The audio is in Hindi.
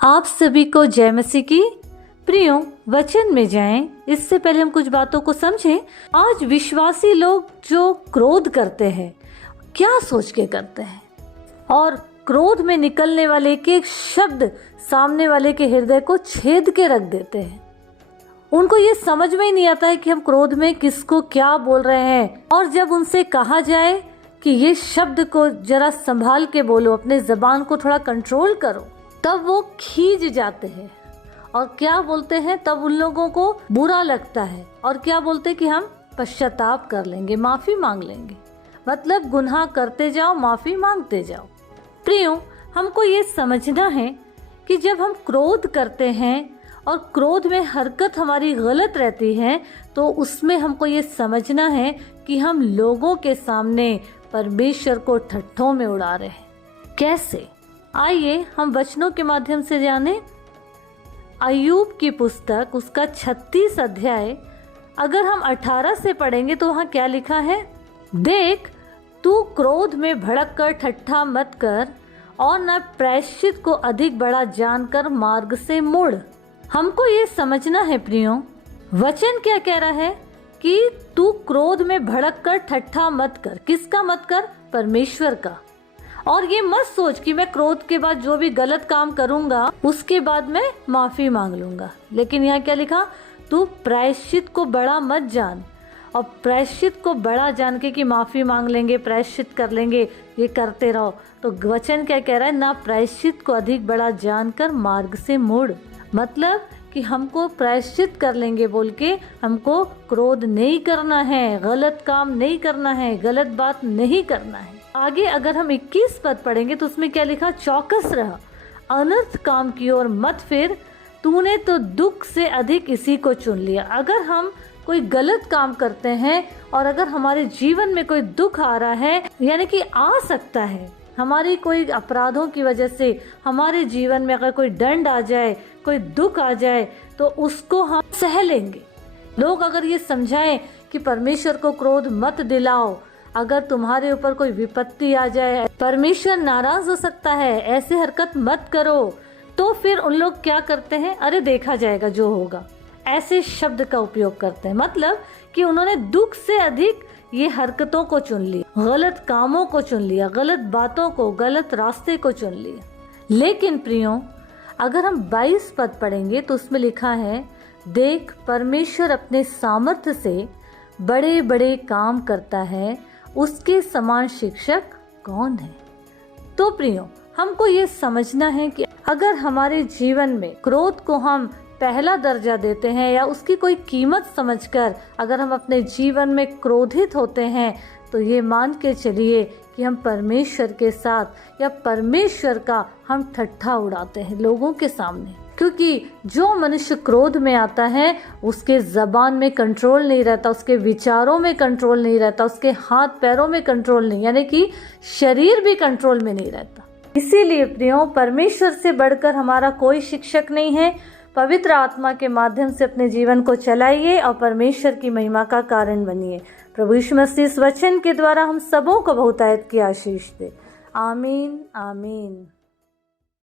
आप सभी को जय मसीह की। प्रियो, वचन में जाएं इससे पहले हम कुछ बातों को समझें। आज विश्वासी लोग जो क्रोध करते हैं, क्या सोच के करते हैं, और क्रोध में निकलने वाले एक एक शब्द सामने वाले के हृदय को छेद के रख देते हैं। उनको ये समझ में ही नहीं आता है कि हम क्रोध में किसको क्या बोल रहे हैं। और जब उनसे कहा जाए कि ये शब्द को जरा संभाल के बोलो, अपने जबान को थोड़ा कंट्रोल करो, तब वो खींच जाते हैं और क्या बोलते हैं, तब उन लोगों को बुरा लगता है और क्या बोलते हैं कि हम पश्चाताप कर लेंगे, माफी मांग लेंगे। मतलब गुनाह करते जाओ, माफी मांगते जाओ। प्रियो, हमको ये समझना है कि जब हम क्रोध करते हैं और क्रोध में हरकत हमारी गलत रहती है, तो उसमें हमको ये समझना है कि हम लोगों के सामने परमेश्वर को ठट्ठों में उड़ा रहे हैं। कैसे? आइए हम वचनों के माध्यम से जाने। अय्यूब की पुस्तक उसका 36 अध्याय, अगर हम 18 से पढ़ेंगे तो वहाँ क्या लिखा है? देख, तू क्रोध में भड़क कर ठट्ठा मत कर और न प्रायश्चित को अधिक बड़ा जानकर मार्ग से मुड़। हमको ये समझना है प्रियो, वचन क्या कह रहा है कि तू क्रोध में भड़क कर ठट्ठा मत कर। किसका मत कर? परमेश्वर का। और ये मत सोच कि मैं क्रोध के बाद जो भी गलत काम करूंगा उसके बाद मैं माफी मांग लूंगा। लेकिन यहाँ क्या लिखा? तू प्रायश्चित को बड़ा मत जान। और प्रायश्चित को बड़ा जान के कि माफी मांग लेंगे, प्रायश्चित कर लेंगे, ये करते रहो, तो वचन क्या कह रहा है? ना प्रायश्चित को अधिक बड़ा जानकर मार्ग से मुड़। मतलब कि हमको प्रायश्चित कर लेंगे बोल के हमको क्रोध नहीं करना है, गलत काम नहीं करना है, गलत बात नहीं करना है। आगे अगर हम 21 पद पढ़ेंगे तो उसमें क्या लिखा? चौकस रह, अनर्थ काम की ओर मत फिर, तूने तो दुख से अधिक इसी को चुन लिया। अगर हम कोई गलत काम करते हैं और अगर हमारे जीवन में कोई दुख आ रहा है, यानी कि आ सकता है, हमारी कोई अपराधों की वजह से हमारे जीवन में अगर कोई दंड आ जाए, कोई दुख आ जाए, तो उसको हम सह लेंगे। लोग अगर ये समझाएं कि परमेश्वर को क्रोध मत दिलाओ, अगर तुम्हारे ऊपर कोई विपत्ति आ जाए, परमेश्वर नाराज हो सकता है, ऐसे हरकत मत करो, तो फिर उन लोग क्या करते हैं? अरे देखा जाएगा जो होगा, ऐसे शब्द का उपयोग करते हैं। मतलब कि उन्होंने दुख से अधिक ये हरकतों को चुन लिया, गलत कामों को चुन लिया, गलत बातों को, गलत रास्ते को चुन लिया। लेकिन प्रियो, अगर हम 22 पद पढ़ेंगे तो उसमें लिखा है, देख, परमेश्वर अपने सामर्थ्य से बड़े बड़े काम करता है, उसके समान शिक्षक कौन है? तो प्रियो, हमको ये समझना है कि अगर हमारे जीवन में क्रोध को हम पहला दर्जा देते हैं या उसकी कोई कीमत समझकर अगर हम अपने जीवन में क्रोधित होते हैं, तो ये मान के चलिए कि हम परमेश्वर के साथ या परमेश्वर का हम ठट्ठा उड़ाते हैं लोगों के सामने। क्योंकि जो मनुष्य क्रोध में आता है उसके जबान में कंट्रोल नहीं रहता, उसके विचारों में कंट्रोल नहीं रहता, उसके हाथ पैरों में कंट्रोल नहीं, यानी कि शरीर भी कंट्रोल में नहीं रहता। इसीलिए प्रियो, परमेश्वर से बढ़कर हमारा कोई शिक्षक नहीं है। पवित्र आत्मा के माध्यम से अपने जीवन को चलाइए और परमेश्वर की महिमा का कारण बनिए। प्रभु यीशु मसीह इस वचन के द्वारा हम सबों को बहुतायत की आशीष दे। आमीन, आमीन।